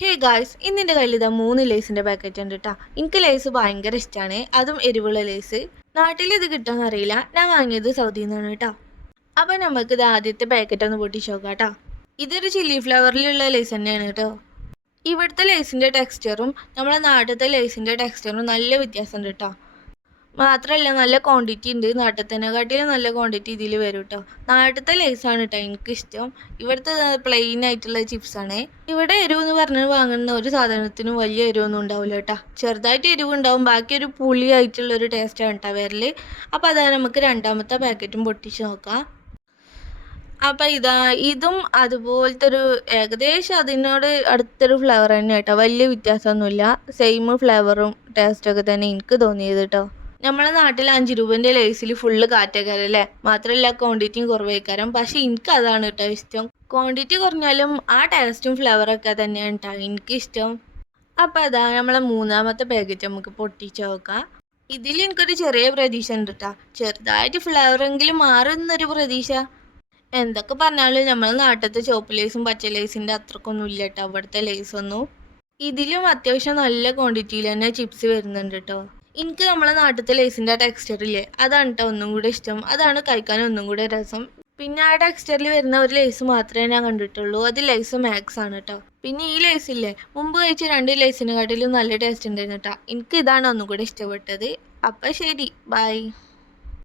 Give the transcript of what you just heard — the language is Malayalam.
ഹേ ഗായ്സ്, ഇന്നെൻ്റെ കയ്യിൽ ഇതാ 3 ലേസിൻ്റെ പാക്കറ്റ് ഉണ്ട് കേട്ടോ. എനിക്ക് ലേസ് ഭയങ്കര ഇഷ്ടമാണ്, അതും എരിവുള്ള ലേസ്. നാട്ടിൽ ഇത് കിട്ടുമെന്ന് അറിയില്ല, ഞാൻ വാങ്ങിയത് സൗദിയിൽ നിന്നാണ് കേട്ടോ. അപ്പം നമുക്ക് ഇത് ആദ്യത്തെ പാക്കറ്റ് ഒന്ന് പൊട്ടിച്ച് നോക്കാം കേട്ടോ. ഇതൊരു ചില്ലി ഫ്ലേവറിലുള്ള ലേസ് തന്നെയാണ് കേട്ടോ. ഇവിടുത്തെ ലേസിൻ്റെ ടെക്സ്ചറും നമ്മളെ നാട്ടിലത്തെ ലേസിൻ്റെ ടെക്സ്ചറും നല്ല വ്യത്യാസമുണ്ട് കേട്ടോ. മാത്രമല്ല നല്ല ക്വാണ്ടിറ്റി ഉണ്ട്, നാട്ടിലത്തേനെക്കാട്ടിലും നല്ല ക്വാണ്ടിറ്റി ഇതിൽ വരും കേട്ടോ. നാട്ടിലത്തെ ലേസാണ് കേട്ടോ എനിക്കിഷ്ടം. ഇവിടുത്തെ പ്ലെയിൻ ആയിട്ടുള്ള ചിപ്സാണ്. ഇവിടെ എരിവ് എന്ന് പറഞ്ഞ് വാങ്ങുന്ന ഒരു സാധനത്തിനും വലിയ എരിവൊന്നും ഉണ്ടാവില്ല കേട്ടോ. ചെറുതായിട്ട് എരിവ് ഉണ്ടാവും, ബാക്കി ഒരു പുളി ആയിട്ടുള്ളൊരു ടേസ്റ്റാണ് കേട്ടോ വരൽ. അപ്പോൾ അതാണ് നമുക്ക് രണ്ടാമത്തെ പാക്കറ്റും പൊട്ടിച്ച് നോക്കാം. അപ്പം ഇതും അതുപോലത്തെ ഒരു ഏകദേശം അതിനോട് അടുത്തൊരു ഫ്ലേവർ തന്നെ കേട്ടോ. വലിയ വ്യത്യാസമൊന്നുമില്ല, സെയിം ഫ്ലേവറും ടേസ്റ്റൊക്കെ തന്നെ എനിക്ക് തോന്നിയത് കേട്ടോ. നമ്മളെ നാട്ടിൽ 5 രൂപേൻ്റെ ലേസിൽ ഫുള്ള് കാറ്റേക്കാരം അല്ലേ. മാത്രമല്ല ക്വാണ്ടിറ്റിയും കുറവേക്കാരം. പക്ഷെ എനിക്ക് അതാണ് കേട്ടോ ഇഷ്ടം. ക്വാണ്ടിറ്റി കുറഞ്ഞാലും ആ ടേസ്റ്റും ഫ്ലേവറൊക്കെ തന്നെയാണ് കേട്ടോ എനിക്കിഷ്ടം. അപ്പോൾ നമ്മളെ മൂന്നാമത്തെ പാക്കറ്റ് നമുക്ക് പൊട്ടിച്ച് നോക്കാം. ഇതിൽ എനിക്കൊരു ചെറിയ പ്രതീക്ഷ ഉണ്ട് കേട്ടോ. ചെറുതായിട്ട് ഫ്ലേവറെങ്കിലും മാറുന്നൊരു പ്രതീക്ഷ. എന്തൊക്കെ പറഞ്ഞാലും നമ്മളെ നാട്ടിലത്തെ ചുവപ്പ് ലേസും പച്ച ലേസിൻ്റെ അത്രക്കൊന്നും ഇല്ല കേട്ടോ അവിടുത്തെ ലേസൊന്നും. ഇതിലും അത്യാവശ്യം നല്ല ക്വാണ്ടിറ്റിയിൽ തന്നെ ചിപ്സ് വരുന്നുണ്ട് കേട്ടോ. എനിക്ക് നമ്മളെ നാട്ടിലത്തെ ലേസിൻ്റെ ടെക്സ്ചറില്ലേ, അതാണ് കേട്ടോ ഒന്നും കൂടെ ഇഷ്ടം. അതാണ് കഴിക്കാൻ ഒന്നും കൂടെ രസം. പിന്നെ ആ ടെക്സ്ചറിൽ വരുന്ന ഒരു ലേസ് മാത്രമേ ഞാൻ കണ്ടിട്ടുള്ളൂ, അത് ലേസ് മാക്സ് ആണ് കേട്ടോ. പിന്നെ ഈ ലേസില്ലേ, മുമ്പ് കഴിച്ച 2 ലേസിനെക്കാട്ടിലും നല്ല ടേസ്റ്റ് ഉണ്ടായിരുന്നു കേട്ടോ. എനിക്ക് ഇതാണ് ഒന്നും കൂടെ ഇഷ്ടപ്പെട്ടത്. അപ്പം ശരി, ബൈ.